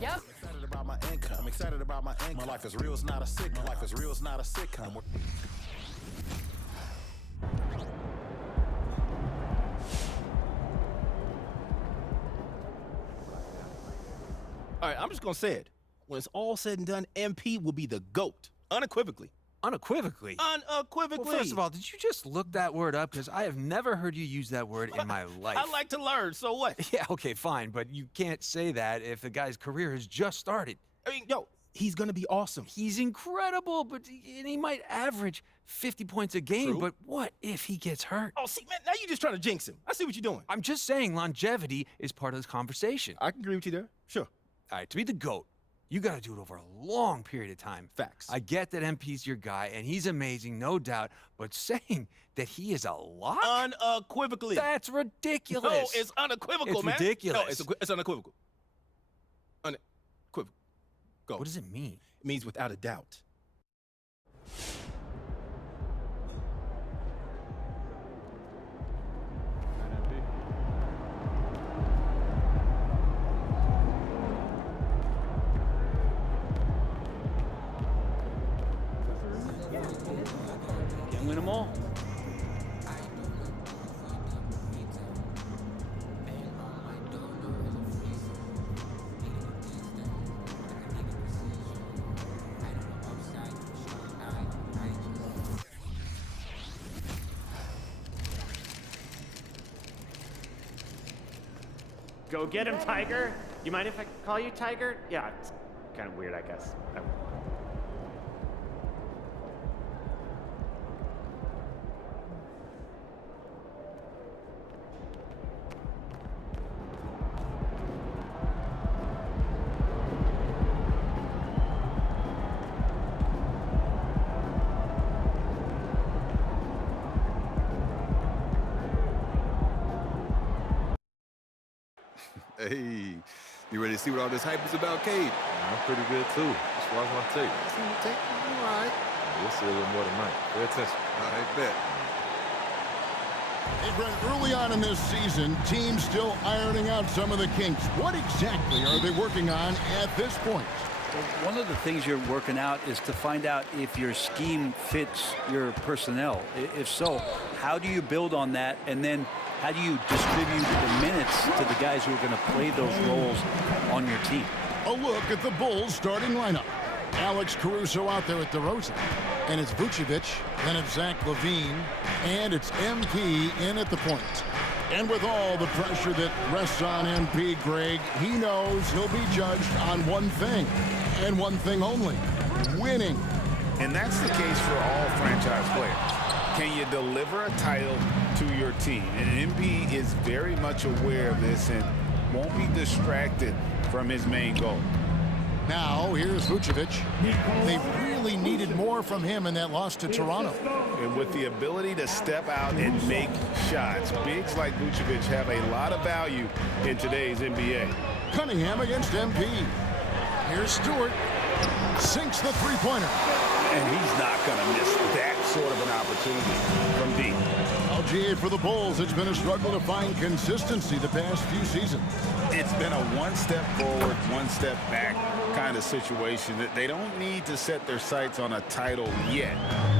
Yep. Excited about my income. I'm excited about my income. My life is real, it's not a sitcom. My life is real, it's not a sitcom. All right, I'm just gonna say it. When it's all said and done, MP will be the GOAT, unequivocally. Unequivocally? Unequivocally. Well, first of all, did you just look that word up? Because I have never heard you use that word in my life. I like to learn, so what? Yeah, okay, fine, but you can't say that if the guy's career has just started. I mean, yo, he's gonna be awesome. He's incredible, and he might average 50 points a game, True. but what if he gets hurt? Oh, see, man, now you're just trying to jinx him. I see what you're doing. I'm just saying longevity is part of this conversation. I can agree with you there. Sure. All right, to be the GOAT, you got to do it over a long period of time. Facts. I get that MP's your guy, and he's amazing, no doubt, but saying that he is a lock? Unequivocally. That's ridiculous. No, it's unequivocal, It's man. ridiculous. No, it's unequivocal. Unequivocal. Go. What does it mean? It means without a doubt. Can't win them all. Go get him, Tiger. You mind if I call you Tiger? Yeah, it's kind of weird, I guess. Hey, you ready to see what all this hype is about, Cade? I'm pretty good, too. As far as my tape. See the tape? All right. We'll see a little more tonight. Pay attention. All right, bet. Hey, Brent, early on in this season, teams still ironing out some of the kinks. What exactly are they working on at this point? Well, one of the things you're working out is to find out if your scheme fits your personnel. If so, how do you build on that? And then how do you distribute the minutes to the guys who are going to play those roles on your team? A look at the Bulls starting lineup. Alex Caruso out there at DeRozan. And it's Vucevic, then it's Zach LaVine, and it's MP in at the point. And with all the pressure that rests on MP, Greg, he knows he'll be judged on one thing, and one thing only, winning. And that's the case for all franchise players. Can you deliver a title to your team? And MP is very much aware of this and won't be distracted from his main goal. Now, here's Vucevic. They really needed more from him in that loss to Toronto. And with the ability to step out and make shots, bigs like Vucevic have a lot of value in today's NBA. Cunningham against MP. Here's Stewart. Sinks the three-pointer. And he's not going to miss that sort of an opportunity from deep. LGA for the Bulls. It's been a struggle to find consistency the past few seasons. It's been a one step forward, one step back kind of situation that they don't need to set their sights on a title yet.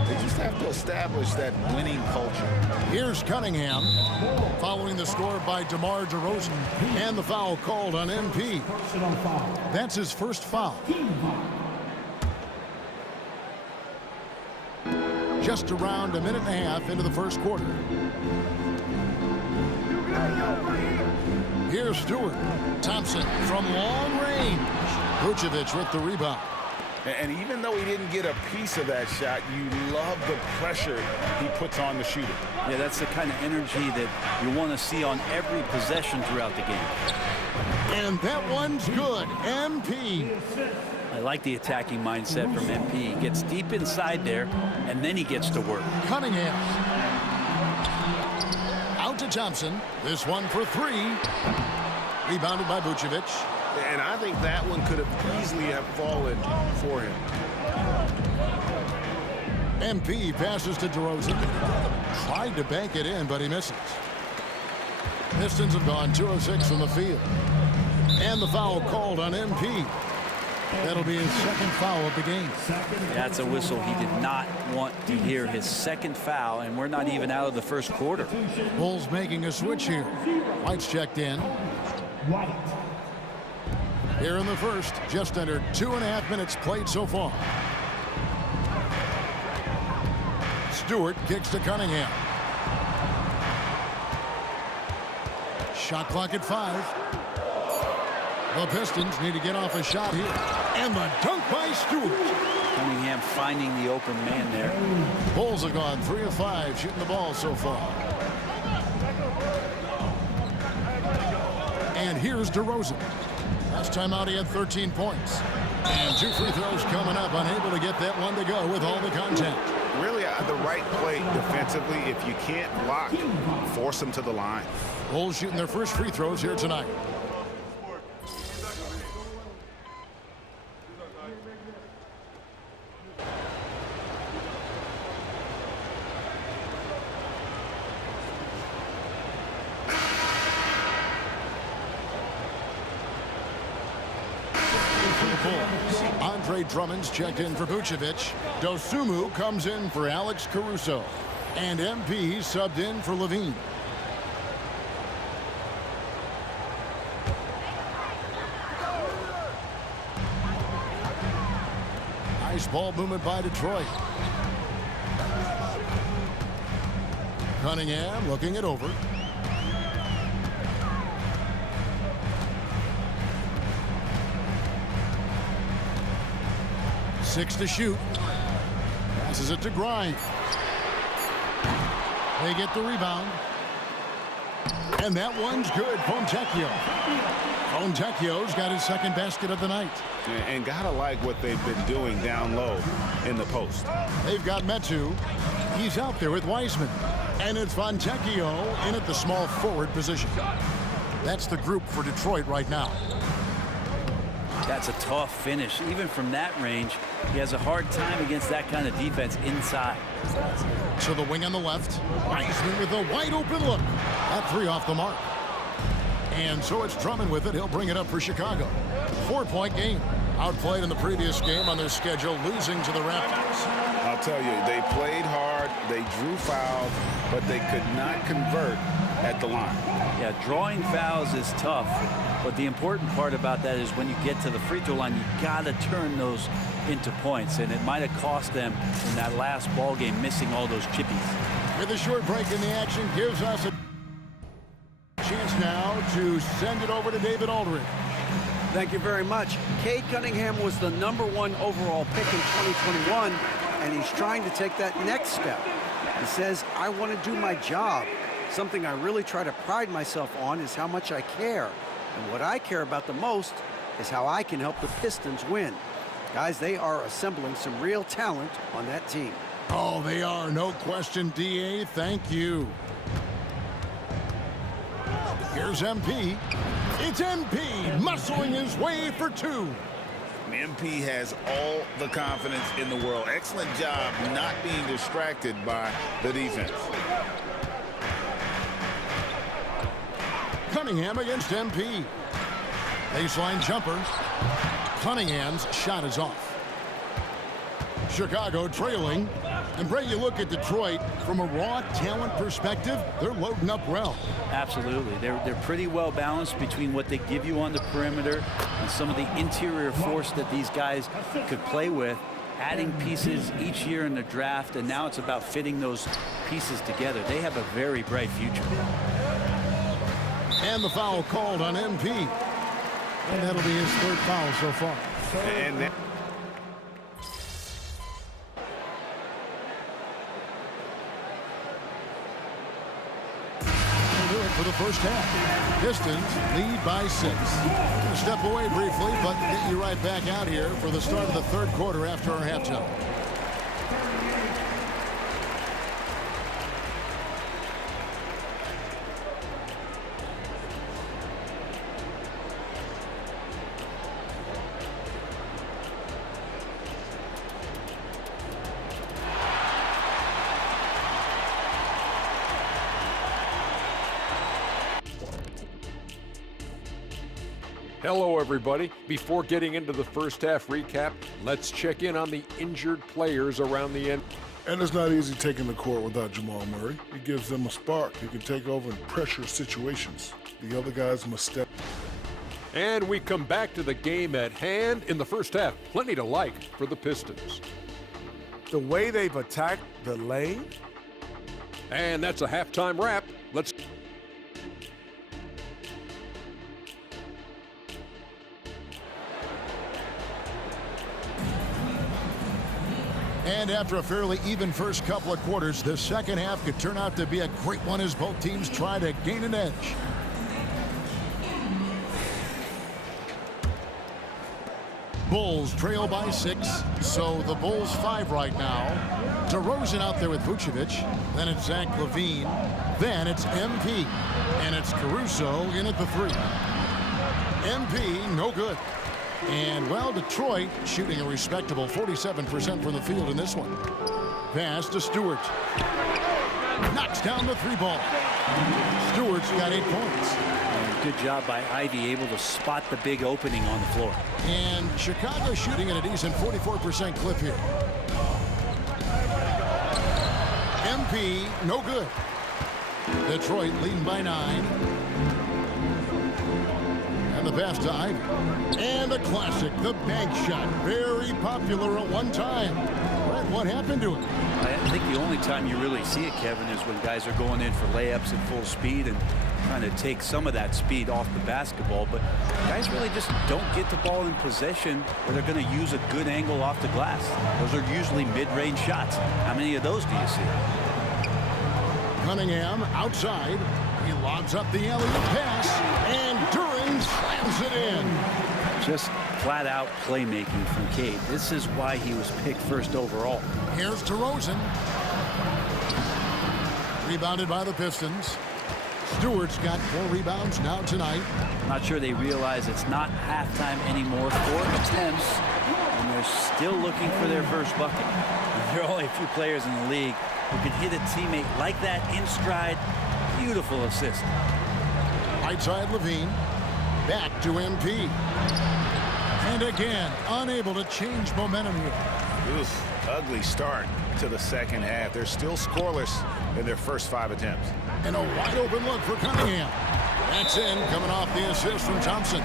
They just have to establish that winning culture. Here's Cunningham following the score by DeMar DeRozan and the foul called on MP. That's his first foul. Just around a minute and a half into the first quarter. Here's Stewart. Thompson from long range. Vucevic with the rebound. And even though he didn't get a piece of that shot, you love the pressure he puts on the shooter. Yeah, that's the kind of energy that you want to see on every possession throughout the game. And that one's good. MP. I like the attacking mindset from MP. He gets deep inside there, and then he gets to work. Cunningham. Out to Thompson. This one for three. Rebounded by Vucevic. And I think that one could have easily have fallen for him. MP passes to DeRozan. Tried to bank it in, but he misses. Pistons have gone 2 of 6 from the field. And the foul called on MP. That'll be his second foul of the game. That's a whistle he did not want to hear. His second foul, and we're not even out of the first quarter. Bulls making a switch here. White's checked in. Here in the first, just under 2.5 minutes played so far. Stewart kicks to Cunningham. Shot clock at 5. The Pistons need to get off a shot here. And the dunk by Stewart. Cunningham finding the open man there. Bulls have gone 3 of 5 shooting the ball so far. And here's DeRozan. Last time out, he had 13 points. And 2 free throws coming up, unable to get that one to go with all the contact. Really the right play defensively. If you can't block, force them to the line. Bulls shooting their first free throws here tonight. Andre Drummond's checked in for Vucevic. Dosunmu comes in for Alex Caruso. And MP subbed in for Levine. Nice ball movement by Detroit. Cunningham looking it over. Six to shoot. Passes it to Grimes. They get the rebound. And that one's good. Fontecchio's got his second basket of the night. And gotta like what they've been doing down low in the post. They've got Metu. He's out there with Wiseman. And it's Fontecchio in at the small forward position. That's the group for Detroit right now. That's a tough finish. Even from that range, he has a hard time against that kind of defense inside. To the wing on the left. Wiseman with a wide open look. That 3 off the mark. And so it's Drummond with it. He'll bring it up for Chicago. 4-point game. Outplayed in the previous game on their schedule, losing to the Raptors. I'll tell you, they played hard, they drew fouls, but they could not convert at the line. Yeah, drawing fouls is tough, but the important part about that is when you get to the free throw line, you got to turn those into points, and it might have cost them in that last ball game, missing all those chippies. With a short break in the action, gives us a chance now to send it over to David Aldridge. Thank you very much. Cade Cunningham was the #1 overall pick in 2021, and he's trying to take that next step. He says, I want to do my job. Something I really try to pride myself on is how much I care. And what I care about the most is how I can help the Pistons win. Guys, they are assembling some real talent on that team. Oh, they are. No question, DA. Thank you. Here's MP. It's MP muscling his way for 2. MP has all the confidence in the world. Excellent job not being distracted by the defense. Cunningham against MP. Baseline jumper. Cunningham's shot is off. Chicago trailing. And Bray, you look at Detroit from a raw talent perspective, they're loading up well. Absolutely. They're pretty well balanced between what they give you on the perimeter and some of the interior force that these guys could play with, adding pieces each year in the draft, and now it's about fitting those pieces together. They have a very bright future. And the foul called on MP. And that'll be his 3rd foul so far. And for the first half. Pistons lead by 6. We'll step away briefly, but get you right back out here for the start of the 3rd quarter after our halftime. Hello, everybody. Before getting into the first half recap, let's check in on the injured players around the end. And it's not easy taking the court without Jamal Murray. He gives them a spark. He can take over and pressure situations. The other guys must step. And we come back to the game at hand. In the first half, plenty to like for the Pistons. The way they've attacked the lane. And that's a halftime wrap. Let's... And after a fairly even first couple of quarters, the second half could turn out to be a great one as both teams try to gain an edge. Bulls trail by 6, so the Bulls 5 right now. DeRozan out there with Vucevic, then it's Zach LaVine, then it's MP, and it's Caruso in at the 3. MP, no good. And, well, Detroit shooting a respectable 47% from the field in this one. Pass to Stewart. Knocks down the 3-ball. Stewart's got 8 points. Good job by Ivy, able to spot the big opening on the floor. And Chicago shooting at a decent 44% clip here. MP, no good. Detroit leading by 9. And the pass to Ivy. And the classic, the bank shot. Very popular at one time. Right, what happened to it? I think the only time you really see it, Kevin, is when guys are going in for layups at full speed and trying to take some of that speed off the basketball. But guys really just don't get the ball in possession where they're going to use a good angle off the glass. Those are usually mid-range shots. How many of those do you see? Cunningham outside. He lobs up the alley-oop pass, and Duran slams it in. Just flat-out playmaking from Cade. This is why he was picked first overall. Here's DeRozan. Rebounded by the Pistons. Stewart's got 4 rebounds now tonight. Not sure they realize it's not halftime anymore. 4 attempts, and they're still looking for their first bucket. There are only a few players in the league who can hit a teammate like that in stride. Beautiful assist. Right side LaVine. Back to MP. And again, unable to change momentum here. Oof, ugly start to the second half. They're still scoreless in their first 5 attempts. And a wide open look for Cunningham. That's in, coming off the assist from Thompson.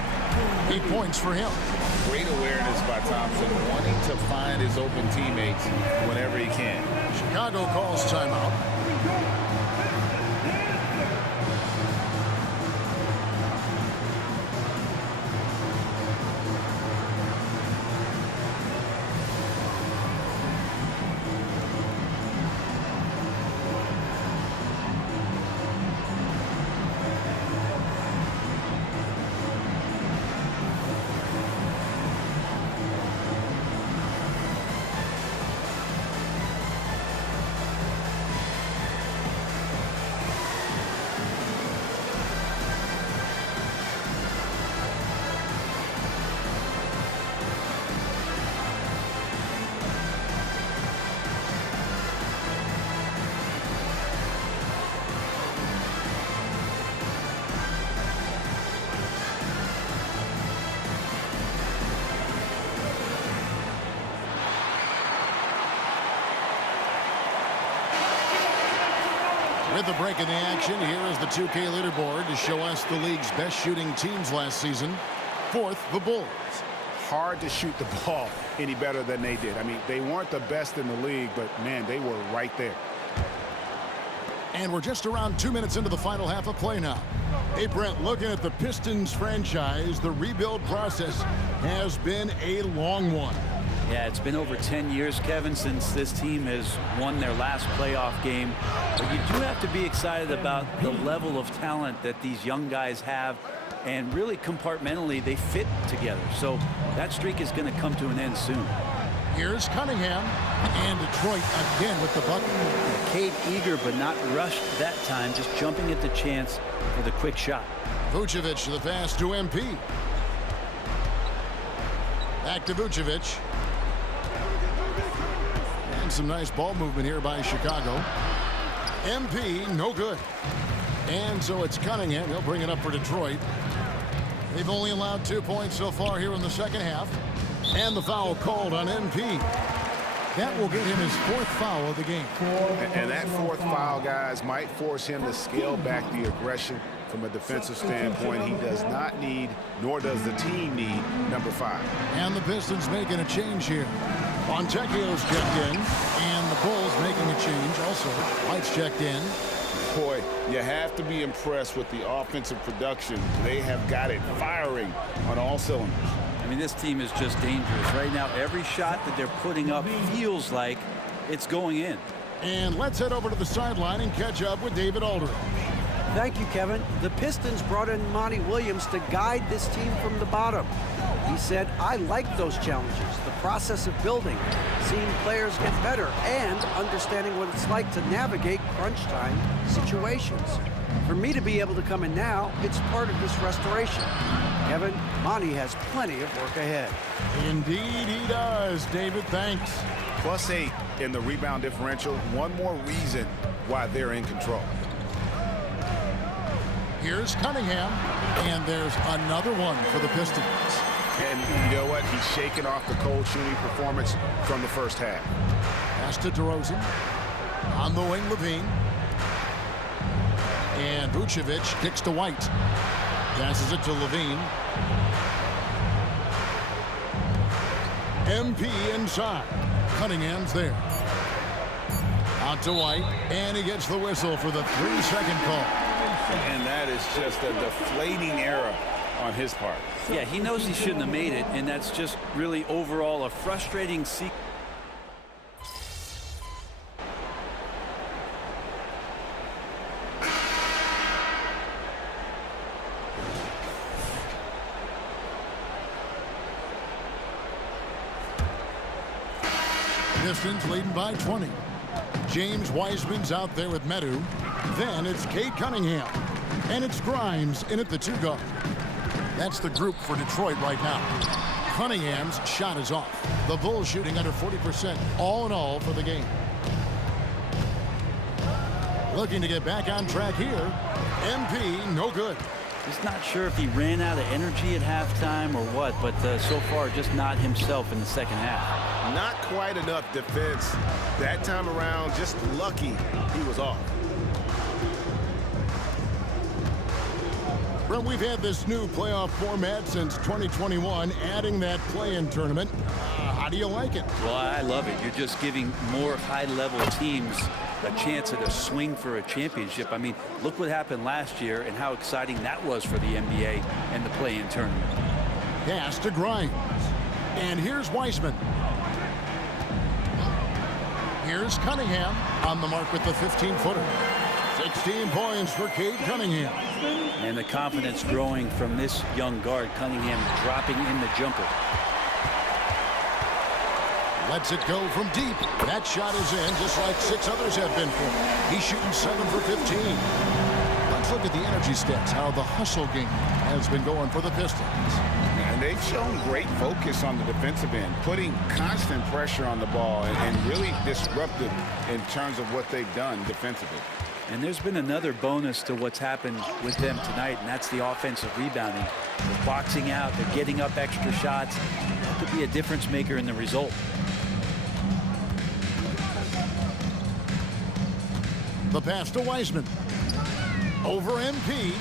8 points for him. Great awareness by Thompson, wanting to find his open teammates whenever he can. Chicago calls timeout. With the break in the action, here is the 2K leaderboard to show us the league's best shooting teams last season. 4th, the Bulls. Hard to shoot the ball any better than they did. I mean, they weren't the best in the league, but, man, they were right there. And we're just around 2 minutes into the final half of play now. Hey, Brent, looking at the Pistons franchise, the rebuild process has been a long one. Yeah, it's been over 10 years, Kevin, since this team has won their last playoff game. But you do have to be excited about the level of talent that these young guys have. And really, compartmentally, they fit together. So that streak is going to come to an end soon. Here's Cunningham. And Detroit again with the bucket. Cade eager but not rushed that time, just jumping at the chance for the quick shot. Vucevic the pass to MP. Back to Vucevic. And some nice ball movement here by Chicago. MP, no good. And so it's Cunningham. He'll bring it up for Detroit. They've only allowed 2 points so far here in the second half. And the foul called on MP. That will get him his 4th foul of the game. And that 4th foul, guys, might force him to scale back the aggression from a defensive standpoint. He does not need, nor does the team need, number 5. And the Pistons making a change here. Fontecchio's checked in, and the Bulls making a change also. White's checked in. Boy, you have to be impressed with the offensive production. They have got it firing on all cylinders. I mean, this team is just dangerous. Right now, every shot that they're putting up feels like it's going in. And let's head over to the sideline and catch up with David Aldridge. Thank you, Kevin. The Pistons brought in Monty Williams to guide this team from the bottom. He said, I like those challenges, the process of building, seeing players get better, and understanding what it's like to navigate crunch time situations. For me to be able to come in now, it's part of this restoration. Kevin, Monty has plenty of work ahead. Indeed he does, David. Thanks. +8 in the rebound differential. One more reason why they're in control. Here's Cunningham, and there's another one for the Pistons. And you know what? He's shaking off the cold shooting performance from the first half. Pass to DeRozan. On the wing, Levine. And Vucevic kicks to White. Passes it to Levine. MP inside. Cunningham's there. Out to White, and he gets the whistle for the 3-second call. And that is just a deflating error on his part. Yeah, he knows he shouldn't have made it, and that's just really overall a frustrating sequence. Pistons leading by 20. James Wiseman's out there with Medu. Then it's Cade Cunningham. And it's Grimes in at the 2-guard. That's the group for Detroit right now. Cunningham's shot is off. The Bulls shooting under 40% all in all for the game. Looking to get back on track here. MP, no good. Just not sure if he ran out of energy at halftime or what, but so far just not himself in the second half. Not quite enough defense that time around. Just lucky he was off. Well, we've had this new playoff format since 2021, adding that play-in tournament. How do you like it? Well, I love it. You're just giving more high-level teams a chance at a swing for a championship. I mean, look what happened last year and how exciting that was for the NBA and the play-in tournament. Pass to Grimes. And here's Wiseman. Here's Cunningham on the mark with the 15-footer. 16 points for Cade Cunningham. And the confidence growing from this young guard, Cunningham, dropping in the jumper. Lets it go from deep. That shot is in, just like 6 others have been for him. He's shooting 7 for 15. Let's look at the energy stats, how the hustle game has been going for the Pistons. And they've shown great focus on the defensive end, putting constant pressure on the ball and really disruptive in terms of what they've done defensively. And there's been another bonus to what's happened with them tonight, and that's the offensive rebounding. They're boxing out, they're getting up extra shots. That could be a difference maker in the result. The pass to Wiseman. Over MP.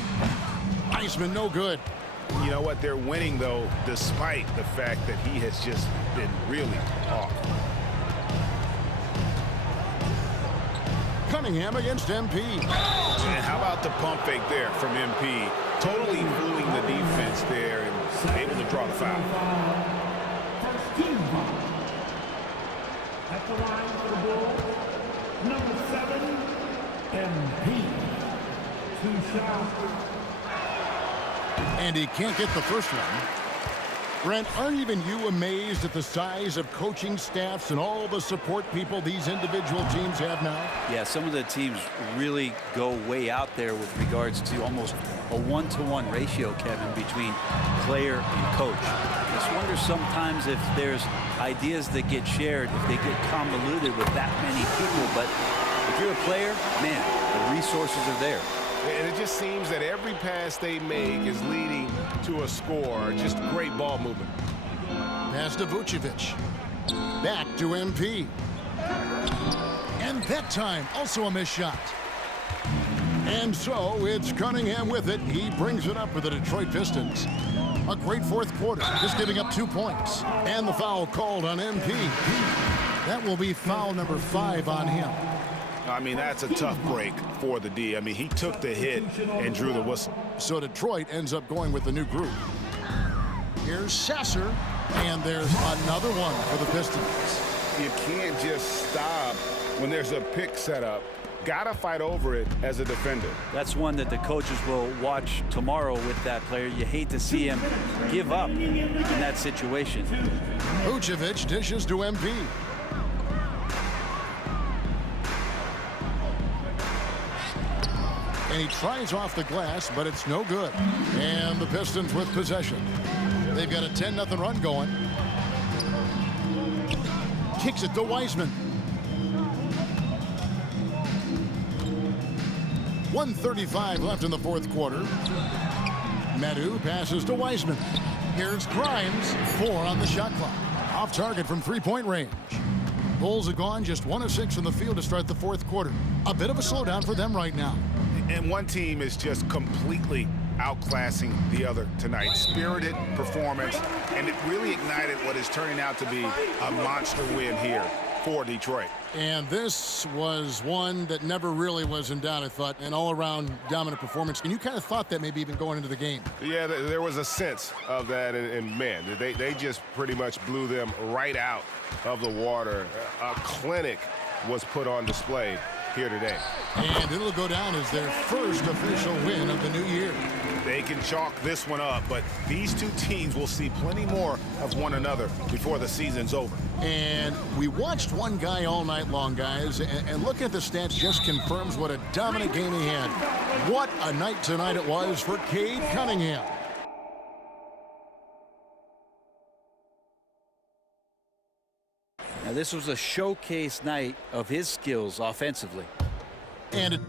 Wiseman no good. You know what? They're winning, though, despite the fact that he has just been really off. Cunningham against MP. And how about the pump fake there from MP? Totally fooling the defense there and able to draw the foul. At the line for the Bulls, number 7, MP. 2 shots. And he can't get the first one. Brent, aren't even you amazed at the size of coaching staffs and all the support people these individual teams have now? Yeah, some of the teams really go way out there with regards to almost a 1-to-1 ratio, Kevin, between player and coach. I just wonder sometimes if there's ideas that get shared, if they get convoluted with that many people. But if you're a player, man, the resources are there. And it just seems that every pass they make is leading to a score. Just great ball movement. Pass to Vucevic. Back to MP. And that time, also a missed shot. And so it's Cunningham with it. He brings it up for the Detroit Pistons. A great fourth quarter, just giving up 2 points. And the foul called on MP. That will be foul number 5 on him. I mean, that's a tough break for the D. I mean, he took the hit and drew the whistle. So Detroit ends up going with the new group. Here's Sasser, and there's another one for the Pistons. You can't just stop when there's a pick set up. Gotta fight over it as a defender. That's one that the coaches will watch tomorrow with that player. You hate to see him give up in that situation. Vucevic dishes to MP. And he tries off the glass, but it's no good. And the Pistons with possession. They've got a 10-0 run going. Kicks it to Wiseman. 1:35 left in the fourth quarter. Madu passes to Wiseman. Here's Grimes, 4 on the shot clock. Off target from three-point range. Bulls are gone, just 1 of 6 from the field to start the fourth quarter. A bit of a slowdown for them right now. And one team is just completely outclassing the other tonight. Spirited performance, and it really ignited what is turning out to be a monster win here for Detroit. And this was one that never really was in doubt, I thought, an all-around dominant performance. And you kind of thought that maybe even going into the game. Yeah, there was a sense of that, and man, they just pretty much blew them right out of the water. A clinic was put on display here today. And it'll go down as their first official win of the new year. They can chalk this one up, but these two teams will see plenty more of one another before the season's over. And we watched one guy all night long, guys, and looking at the stats just confirms what a dominant game he had. What a night tonight it was for Cade Cunningham. Now, this was a showcase night of his skills offensively. And